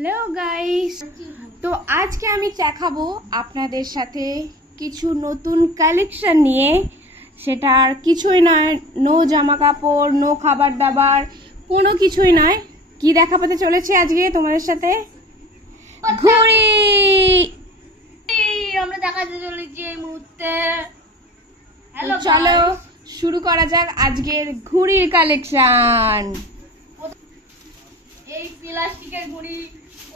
Hello guys, তো আজকে আমি দেখাবো আপনাদের সাথে কিছু নতুন কালেকশন নিয়ে। সেটা আর কিছুই নয়, নো জামা কাপড়, নো খাবার দাবার, কোনো কিছুই নয়। কি দেখাতে চলেছে আজকে তোমাদের সাথে? ঘড়ি আমরা দেখাতে চলেছি এই মুহূর্তে। চলো শুরু করা যাক আজকের ঘড়ির কালেকশন। এই প্লাস্টিকের ঘড়ি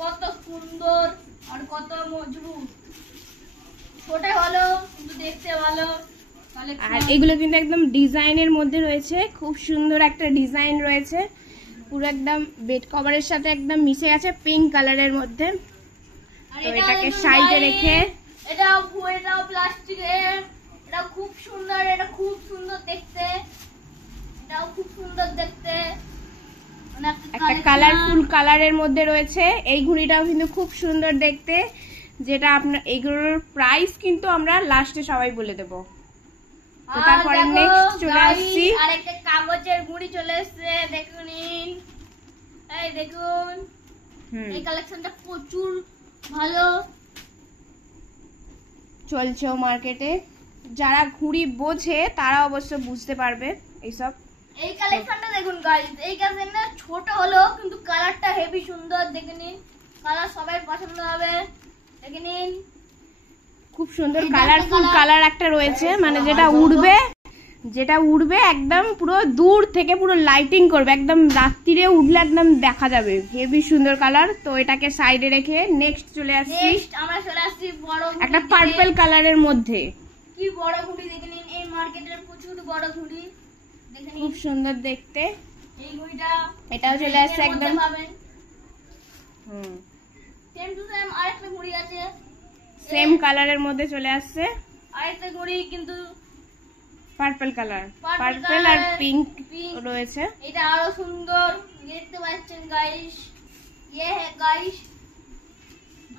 কত সুন্দর আর কত মজবুত, ছোট ভালো কিন্তু দেখতে ভালো। আর এগুলো কিন্তু একদম ডিজাইনের মধ্যে রয়েছে, খুব সুন্দর একটা ডিজাইন রয়েছে, পুরো একদম বেড কভারের সাথে একদম মিশে গেছে পিঙ্ক কালারের মধ্যে। তো এটাকে সাইডে রেখে এটাও প্লাস্টিকের, এটা খুব সুন্দর, এটা খুব সুন্দর দেখতে, এটাও খুব সুন্দর দেখতে, একটা কালারফুল কালারের মধ্যে রয়েছে। এই ঘড়িটাও কিন্তু খুব সুন্দর দেখতে, যেটা আপনার এইগুলোর প্রাইস কিন্তু আমরা লাস্টে সবাই বলে দেবো। তো তারপরে নেক্সট চলে আসছি, আরেকটা কাগজের ঘড়ি চলে এসেছে, দেখুন এই দেখুন। এই কালেকশনটা প্রচুর ভালো চলছে মার্কেটে। যারা ঘড়ি বোঝে তারা অবশ্য বুঝতে পারবে এইসব। এই কালেকশনটা দেখুন গাইস, এই কালেকশনটা ছোট হলো কিন্তু কালারটা হেভি সুন্দর, দেখে নিন। কালার সবাই পছন্দ হবে, দেখে নিন। খুব সুন্দর কালারফুল কালার একটা রয়েছে, মানে যেটা উড়বে একদম পুরো দূর থেকে পুরো লাইটিং করবে, একদম রাত্রিরে উঠলে একদম দেখা যাবে, হেভি সুন্দর কালার। তো এটাকে সাইডে রেখে নেক্সট চলে আসছি, আমরা চলে আসছি বড় একটা পার্পল কালারের মধ্যে। কি বড় ঘড়ি দেখে নিন, এই মার্কেটের প্রচুর বড় ঘড়ি, দেখে নিন খুব সুন্দর দেখতে। এই ঘড়িটা এটাও চলে আসছে একদম পাবেন। সেম টু সেম আরেকটা ঘড়ি আছে, সেম কালারের মধ্যে চলে আসছে আরেকটা ঘড়ি, কিন্তু পার্পল কালার, পার্পল আর পিঙ্ক রয়েছে। এটা আরো সুন্দর দেখতে পাচ্ছেন গাইস। ये है गाइस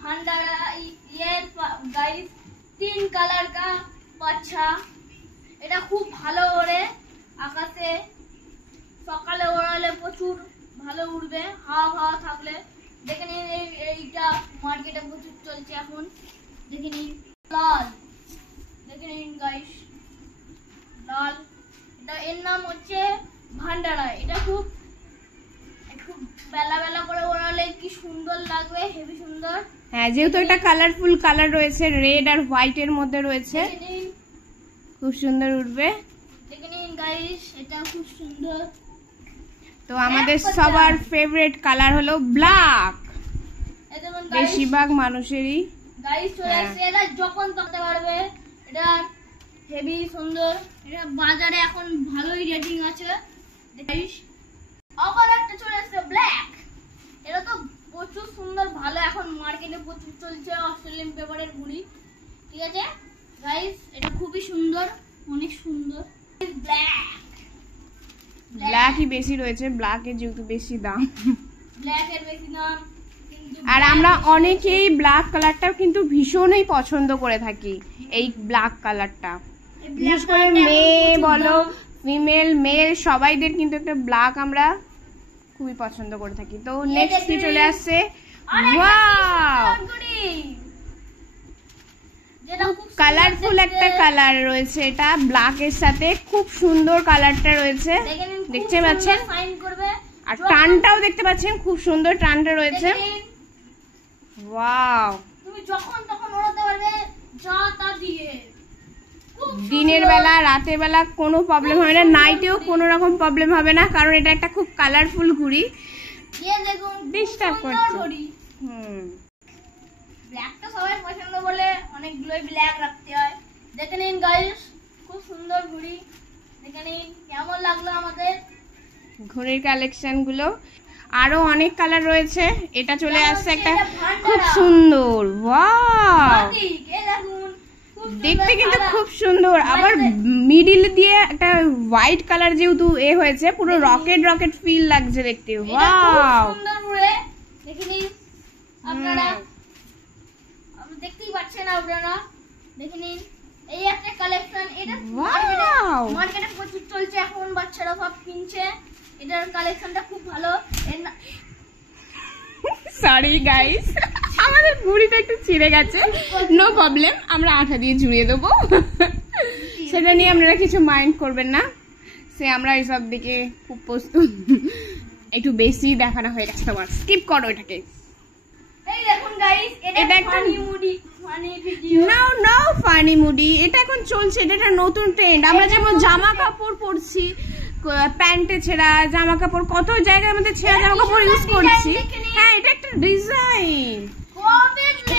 भंडारा, ये गाइस 3 কালার का পাচ্ছা। এটা খুব ভালো ওড়ে আকাশে, সকালে ওড়ালে প্রচুর ভালো উড়বে, হাওয়া থাকলে। দেখে নিন এইটা মার্কেটে প্রচুর চলছে এখন, দেখে নিন। লাল, দেখে নিন গাইস, লাল। এটা এর নাম হচ্ছে ভান্ডারা। এটা খুব বেলা বেলা করে ওড়ালে কি সুন্দর লাগবে, হেভি সুন্দর। হ্যাঁ, যেহেতু এটা কালারফুল কালার রয়েছে, রেড আর হোয়াইট এর মধ্যে রয়েছে, খুব সুন্দর উঠবে। দেখে নিন গাইস, এটা খুব সুন্দর। তো আমাদের সবার ফেভারিট কালার হলো ব্ল্যাক, বেশিরভাগ মানুষেরই। গাইস চলে আসছে, এটা যখন করতে পারবে, এটা হেভি সুন্দর। এটা বাজারে এখন ভালোই রেটিং আছে গাইস। আবার একটা চলে আসছে ব্ল্যাক, এটা তো প্রচুর সুন্দর, ভালো এখন মার্কেটে প্রচুর চলছে অস্ট্রেলিয়ান পেপারের ঘড়ি, ঠিক আছে গাইস। এটা খুবই সুন্দর, অনেক সুন্দর। ব্ল্যাকই বেশি রয়েছে, ব্ল্যাকের যেহেতু বেশি দাম, ব্ল্যাকের বেশি দাম। আর আমরা অনেকেই ব্ল্যাক কালারটাও কিন্তু ভীষণই পছন্দ করে থাকি। এই ব্ল্যাক কালারটা বিশেষ করে মেয়ে বলো, ফিমেল মেল সবাইদের কিন্তু একটা ব্ল্যাক আমরা খুবই পছন্দ করে থাকি। তো নেক্সট কি চলে আসছে, ওয়াও, কালারফুল একটা কালার রয়েছে, এটা ব্ল্যাক এর সাথে খুব সুন্দর কালারটা রয়েছে, দেখতে পাচ্ছেন। আর টানটাও দেখতে পাচ্ছেন, খুব সুন্দর টানটা রয়েছে। ওয়াও, তুমি যখন তখন ওড়াতে পারবে, যা তা দিয়ে। দিনের বেলা রাতের বেলা কোনো প্রবলেম হবে না, নাইটেও কোনো রকম প্রবলেম হবে না, কারণ এটা একটা খুব কালারফুল ঘড়ি। দেখুন ডিস্টার্ব করছে। ব্ল্যাকটা সবাই পছন্দ বলে অনেকগুলোই ব্ল্যাক রাখতে হয়। দেখে নিন গাইস, খুব সুন্দর ঘড়ি, দেখে নিন। কেমন লাগলো আমাদের ঘড়ির কালেকশন গুলো? আরো অনেক কালার রয়েছে। এটা চলে আসছে একটা খুব সুন্দর, ওয়াও, দেখতে কিন্তু খুব সুন্দর। আবার মিডিল দিয়ে একটা হোয়াইট কালার যেহেতু এ হয়েছে, পুরো রকেট রকেট ফিল লাগছে দেখতে। ওয়াও, দেখে নিন আপনারা, দেখতেই পাচ্ছেন আপনারা, দেখে নিন। এই একটা কালেকশন, এটা মার্কেটে প্রচুর চলছে এখন, বাচ্চারা সব কিনছে। এটার কালেকশনটা খুব ভালো। সরি গাইস, আমাদের বুড়িটা একটু ছিঁড়ে গেছে, নো প্রবলেম, আমরা আঠা দিয়ে জুড়িয়ে দেবো, সেটা নিয়ে আপনারা কিছু মাইন্ড করবেন না। সে আমরা এইসব দিকে খুব প্রস্তুত, একটু বেশি দেখানো হয়ে গেছে তোমার, স্কিপ করো এটাকে। এই দেখুন গাইস, এটা একটা ফানি মুডি, ফানি ভিডিও। নাও নাও ফানি মুডি, এটা এখন চলছে, এটা একটা নতুন ট্রেন্ড। আমরা যেমন জামা কাপড় পরছি, প্যান্টে ছেঁড়া জামা কাপড়, কত জায়গায় আমাদের ছেঁড়া জামা কাপড় ইউজ করছি। হ্যাঁ, এটা একটা ডিজাইন।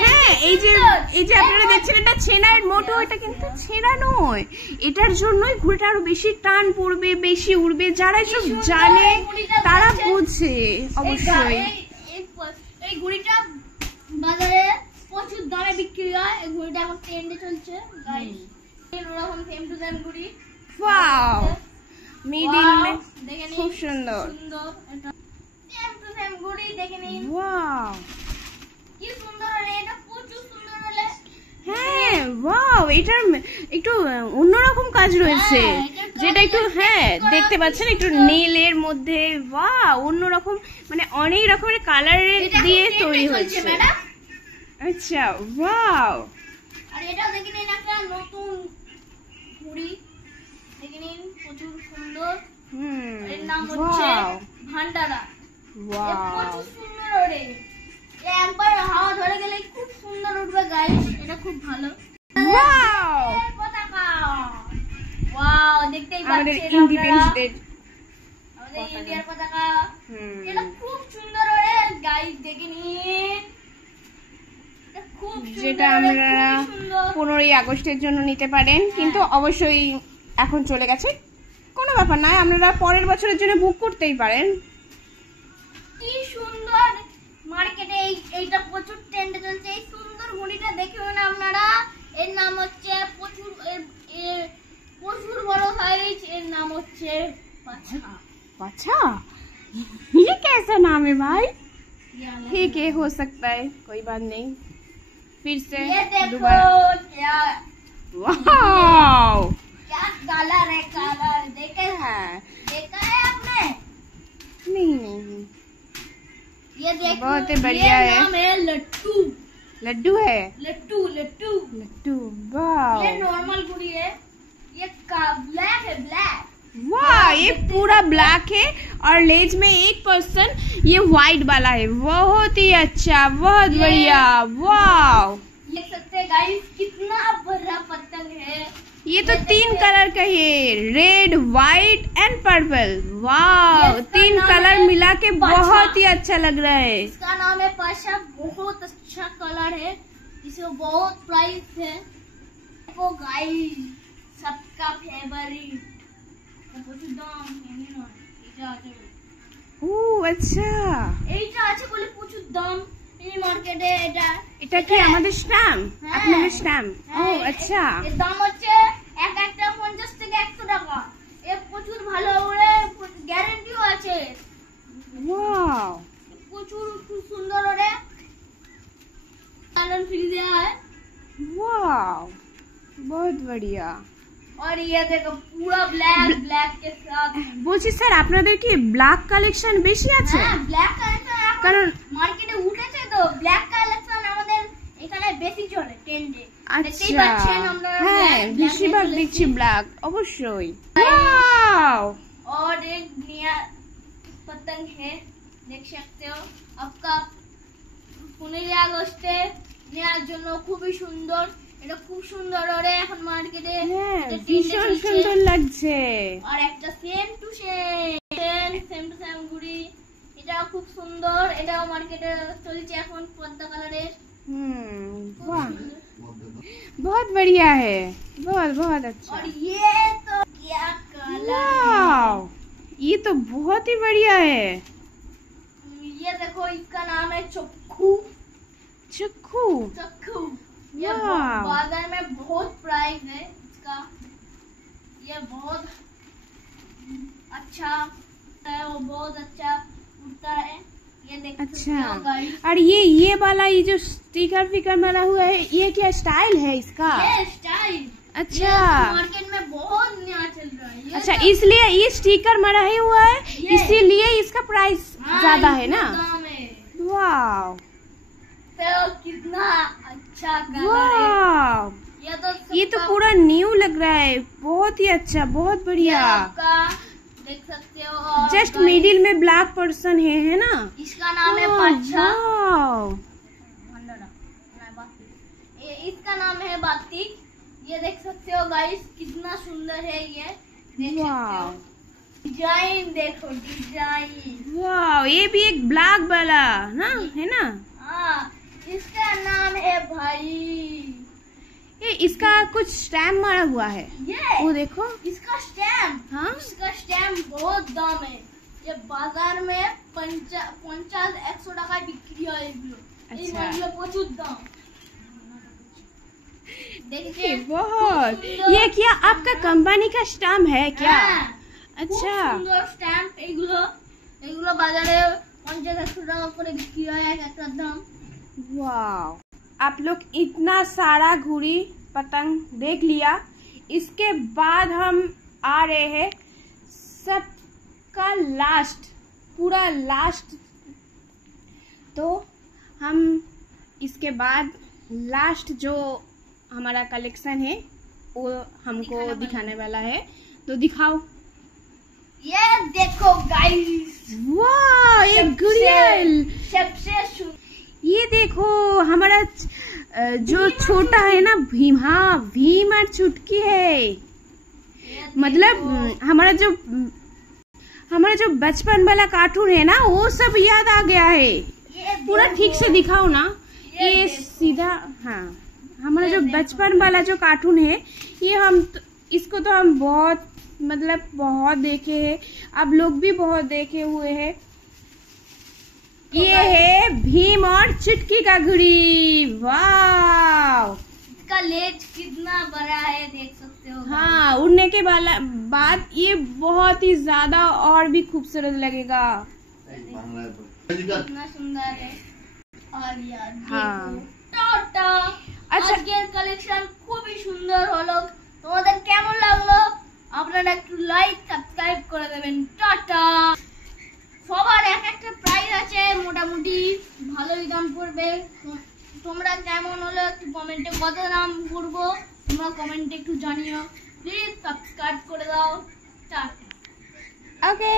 হ্যাঁ, এই যে আপনারা দেখছেন, এটা ছেঁড়ার মোটো, এটা কিন্তু ছেঁড়া নয়, এটার জন্যই ঘুড়িটা আরো বেশি টান পড়বে, বেশি উড়বে। যারা এসব জানে তারা বুঝে অবশ্যই। এই ঘুড়িটা বাজারে প্রচুর দামে বিক্রি হয়। এই ঘুড়িটা এখন ট্রেন্ডে চলছে গাইস। এরকম সেম টু সেম ঘুড়ি। ওয়াও, মিডিল মে দেখে নিন, খুব সুন্দর। সুন্দর, এটা সেম টু সেম ঘুড়ি, দেখে নিন। ওয়াও, কি সুন্দর, আর এটা প্রচুর সুন্দর হলে। হ্যাঁ ওয়াও, এটার একটু অন্যরকম কাজ রয়েছে, যেটা একটু হ্যাঁ দেখতে পাচ্ছেন, একটু নীলের মধ্যে, ওয়াও, অন্যরকম, মানে অনেক রকমের কালারের দিয়ে তৈরি হয়েছে। আচ্ছা, ওয়াও। আর এটাও দেখে নিন, একটা নতুন ঘুড়ি, দেখে নিন, প্রচুর সুন্দর। এর নাম হচ্ছে ভান্ডারা। ওয়াও, প্রচুর সুন্দর ওরে, একবার হাওয়া ধরে গেলে খুব সুন্দর উঠবে গাইস। এটা খুব ভালো। ওয়াও, পতাকা, ওয়াও, দেখতেই আমাদের পাচ্ছেন ইন্ডিপেন্ডেন্স ডে, আমাদের ইন্ডিয়ার পতাকা। এটা খুব সুন্দর ওরে গাইস, দেখে নিন। এটা খুব সুন্দর, যেটা আমরা খুব সুন্দর। 15ই আগস্টের জন্য নিতে পারেন, কিন্তু অবশ্যই এখন চলে গেছে, কোনো ব্যাপার নয়, আপনারা পরের বছরের জন্য বুক করতেই পারেন। কি সুন্দর, মার্কেটে এইটা প্রচুর ট্রেন্ডে চলছে। এই সুন্দর ঘুড়িটা দেখুন আপনারা। এর নাম হচ্ছে প্রচুর বড় সাইজ। এর নাম হচ্ছে পাছা। अच्छा, ये कैसा नाम है भाई? ठीक है, हो सकता है, कोई बात नहीं। फिर से ये देखो दोबारा, क्या वाओ, क्या कलर है, कलर देखा हाँ, देखा है आपने? नहीं, ये देखो, बहुत ही बढ़िया ये है। नाम है लट्टू। लड्डू है, लट्टू लट्टू। लड्डू, वाओ, ये नॉर्मल घुड़ी है, ये ब्लैक है, ब्लैक। वाह, ये पूरा ब्लैक है और लेज में 1% ये व्हाइट वाला है, बहुत ही अच्छा, बहुत बढ़िया, वाओ। देख सकते हैं गाइस, कितना बड़ा पतंग है। ये तो 3 कलर का है, red, white and purple, wow, 3 colour मिला के बहुत ही अच्छा लग रहा है। इसका नाम है पाशा, बहुत अच्छा कलर है, इसमें बहुत प्राइस है। देखो गाइस, सबका फेवरेट প্রচুর দাম, এমনি নয়, এটা আছে, ও আচ্ছা, এইটা আছে বলে প্রচুর দাম এই মার্কেটে। এটা কি আমাদের স্ট্যাম্প? হ্যাঁ। আপনাদের স্ট্যাম্প? ও আচ্ছা, এর দাম হচ্ছে একটা 50 থেকে 100 টাকা। এর প্রচুর ভালো ওরে গ্যারান্টিও আছে। वाओ, প্রচুর খুব সুন্দর ওরে কালার ফ্রি दिया है। वाओ, बहुत बढ़िया। और ये देखो पूरा ब्लैक के साथ। বলছি স্যার, আপনাদের কি ব্ল্যাক কালেকশন বেশি আছে? হ্যাঁ, ব্ল্যাক কালেকশন কারণ মার্কেটে উঠেছে, তো ব্ল্যাক কালেকশন আমাদের এখানে বেশি চলে ট্রেন্ডে। দেখতেই আচ্ছা, পাচ্ছেন আপনারা, হ্যাঁ, black বেশিরভাগ চলেছে। দেখছি ব্ল্যাক, অবশ্যই। वाओ, और एक नया पतंग है, देख सकते हो। आपका 15 আগস্টে নেওয়ার জন্য খুবই সুন্দর, এটা খুব সুন্দর ওরে এখন মার্কেটে হ্যাঁ, ভীষণ সুন্দর লাগছে। আর একটা সেম টু সেম ঘুড়ি, এটাও খুব সুন্দর, এটাও মার্কেটে চলছে এখন পদ্মা কালারের। वाह, बहुत बढ़िया है, बहुत बहुत अच्छा। और ये तो क्या कलर, वाओ, ये तो बहुत ही बढ़िया है। ये देखो, इसका नाम है चक्कू। चक्कू, चक्कू, ये वाह। बाजार में बहुत प्राइस है इसका। ये बहुत अच्छा है, वो बहुत अच्छा उड़ता है। ये देख सकते अच्छा, हो गाइस, और ये वाला, ये जो स्टिकर फिकर मारा हुआ है, ये क्या स्टाइल है इसका? ये स्टाइल अच्छा, मार्केट में बहुत नया चल रहा है। ये अच्छा, सब- इसलिए ये स्टिकर मरा ही हुआ है, ये- इसीलिए इसका प्राइस हाँ, ज्यादा है इतना ना? दाम है। वाह, वाव तो कितना अच्छा कलर है। वाव ये तो पूरा न्यू लग रहा है, बहुत ही अच्छा, बहुत ये बढ़िया। आपका देख सकते हो। और जस्ट guys, मिडिल में ब्लैक पर्सन है ना? इसका नाम है वाव, पाछा। वाव। इसका नाम है बातिक। ये देख सकते हो गाइस कितना सुंदर है ये, देख सकते हो। वाव डिजाइन देखो, डिजाइन। वाव ये भी एक ब्लैक वाला ना है ना? हाँ, इसका नाम है भाई, ये इसका कुछ स्टैम्प मारा हुआ है, ये वो देखो। इसका स्टैम्प। हाँ इसका स्टैम्प बहुत दाम है। ये बाजार में 50-100 টাকা বিক্রি হয় এগুলো। এই अच्छा। মালগুলো প্রচুর দাম। देखिए ये बहुत, খুব সুন্দর। ये क्या आपका कंपनी का स्टैम्प है क्या? হ্যাঁ, খুব अच्छा সুন্দর স্ট্যাম্প। এগুলো এগুলো বাজারে 50-100 টাকা করে বিক্রি হয় এক একটার দাম। वाव आप लोग इतना सारा घुड़ी पतंग देख लिया। इसके बाद हम आ रहे हैं सबका लास्ट, पूरा लास्ट। तो हम इसके बाद लास्ट जो हमारा कलेक्शन है वो हमको दिखाने वाला है, तो दिखाओ। ये देखो गाइस, वाह ये गुड़ियल, सबसे सुंदर। ये देखो हमारा जो छोटा है ना भीम, हाँ भीम और चुटकी है। मतलब हमारा जो बचपन वाला कार्टून है ना वो सब याद आ गया है। ये पूरा ठीक से दिखाओ ना, ये ये देखो। सीधा। हाँ हमारा जो बचपन वाला जो कार्टून है ये इसको तो हम बहुत मतलब बहुत देखे हैं, आप लोग भी बहुत देखे हुए हैं। ये है भीम और चुटकी का घड़ी। वाव इसका लेज कितना बड़ा है देख सकते हो। हाँ उड़ने के बाद ये बहुत ही ज्यादा और भी खूबसूरत लगेगा। कितना सुंदर है। और यार हाँ। देखो টাটা। আচ্ছা। আজকের কালেকশন খুবই সুন্দর হলো। তোমাদের কেমন লাগলো আপনারা একটু লাইক সাবস্ক্রাইব করে দেবেন। টাটা। সবার এক একটা প্রাইস আছে, মোটামুটি ভালোই দাম পড়বে। তোমরা কেমন হলো একটু কমেন্টে কত দাম পড়বো তোমরা কমেন্টে একটু জানিও। প্লিজ সাবস্ক্রাইব করে দাও। টাটা। ওকে।